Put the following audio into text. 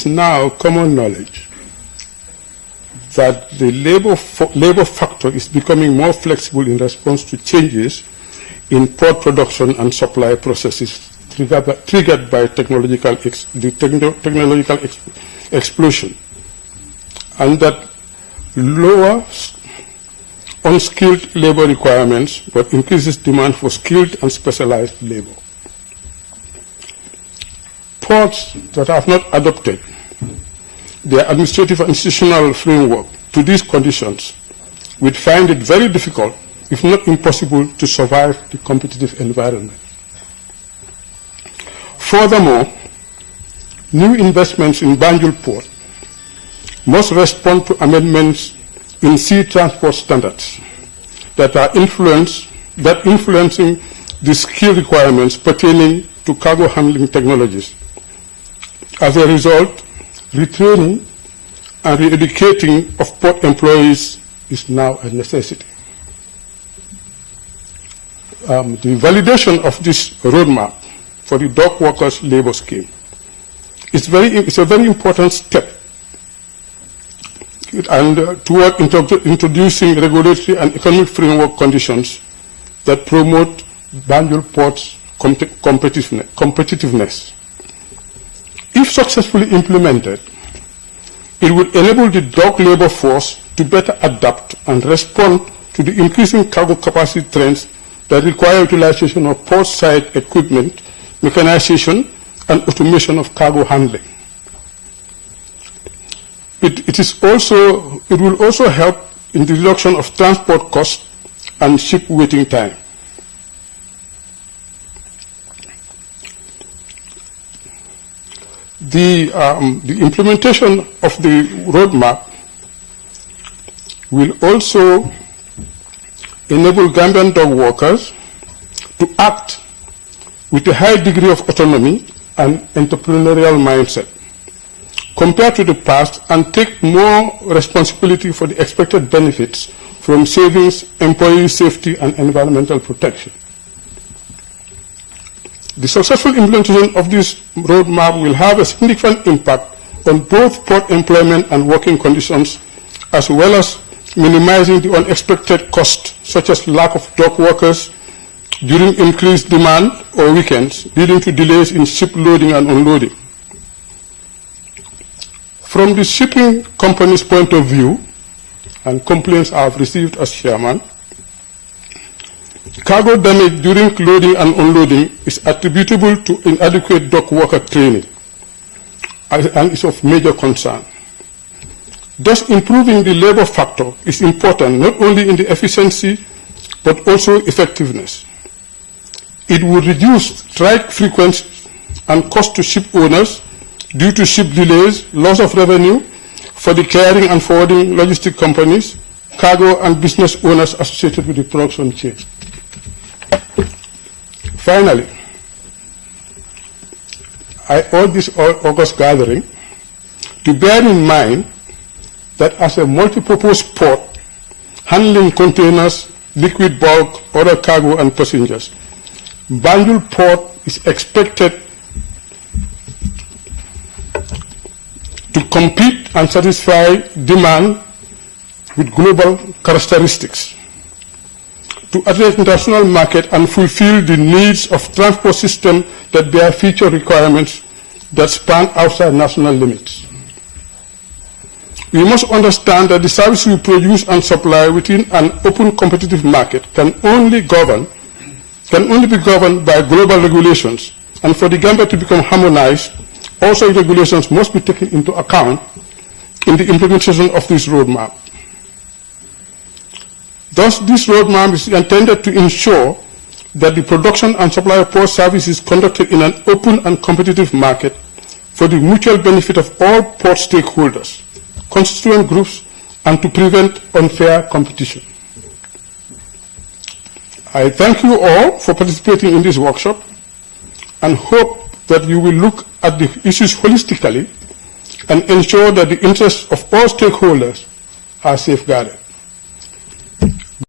It's now common knowledge that the labor factor is becoming more flexible in response to changes in port production and supply processes triggered by technological explosion, and that lower unskilled labor requirements but increases demand for skilled and specialized labor. Ports that have not adopted their administrative and institutional framework to these conditions would find it very difficult, if not impossible, to survive the competitive environment. Furthermore, new investments in Banjul Port must respond to amendments in sea transport standards that are influencing the skill requirements pertaining to cargo handling technologies. As a result, retraining and re-educating of port employees is now a necessity. The validation of this roadmap for the dock workers' labor scheme is a very important step toward introducing regulatory and economic framework conditions that promote Banjul Port's competitiveness. If successfully implemented, it would enable the dock labor force to better adapt and respond to the increasing cargo capacity trends that require utilization of port-side equipment, mechanization, and automation of cargo handling. It will also help in the reduction of transport costs and ship waiting time. The implementation of the roadmap will also enable Gambian dock workers to act with a high degree of autonomy and entrepreneurial mindset compared to the past, and take more responsibility for the expected benefits from savings, employee safety, and environmental protection. The successful implementation of this roadmap will have a significant impact on both port employment and working conditions, as well as minimizing the unexpected costs, such as lack of dock workers during increased demand or weekends, leading to delays in ship loading and unloading. From the shipping company's point of view, and complaints I have received as chairman, cargo damage during loading and unloading is attributable to inadequate dock worker training and is of major concern. Thus, improving the labor factor is important not only in the efficiency but also effectiveness. It will reduce strike frequency and cost to ship owners due to ship delays, loss of revenue for the carrying and forwarding logistic companies, cargo and business owners associated with the production chain. Finally, I urge this August gathering to bear in mind that as a multi-purpose port handling containers, liquid bulk, other cargo and passengers, Banjul Port is expected to compete and satisfy demand with global characteristics, to address international market and fulfill the needs of transport systems that bear feature requirements that span outside national limits. We must understand that the services we produce and supply within an open competitive market can only be governed by global regulations, and for the Gambia to become harmonized, also regulations must be taken into account in the implementation of this roadmap. Thus, this roadmap is intended to ensure that the production and supply of port services is conducted in an open and competitive market for the mutual benefit of all port stakeholders, constituent groups, and to prevent unfair competition. I thank you all for participating in this workshop and hope that you will look at the issues holistically and ensure that the interests of all stakeholders are safeguarded.